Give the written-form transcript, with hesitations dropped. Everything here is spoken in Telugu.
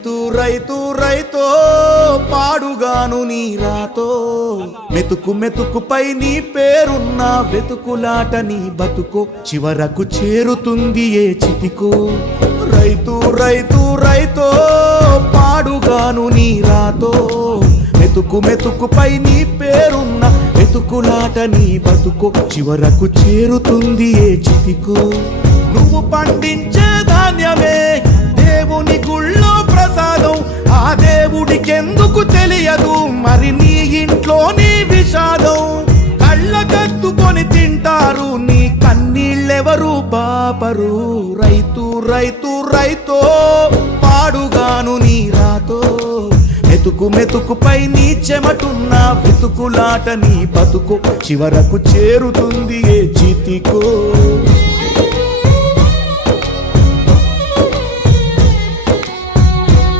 రైతు రైతో పాడుగాను నీ రాతో మెతుకు మెతుకుపై నీ పేరున్న వెతుకులాట నీ బతుకో చివరకు చేరుతుంది ఏ చితికో రైతు రైతు రైతో పాడుగాను నీ రాతో మెతుకు మెతుకుపై నీ పేరున్న వెతుకులాట నీ బతుకో చివరకు చేరుతుంది ఏ చితికో నువ్వు పండించే ధాన్యమే దేవుని గుళ్ళో ప్రసాదం ఆ దేవుడికెందుకు తెలియదు మరి నీ ఇంట్లో నీ విషాదం కళ్ళకత్తుకొని తింటారు నీ కన్నీళ్ళెవరు పాపరు రైతు రైతు రైతో పాడుగాను నీ రాతో మెతుకు మెతుకుపై నీ చెమటున్న వెతుకులాట నీ బతుకు చివరకు చేరుతుంది ఏ చితికో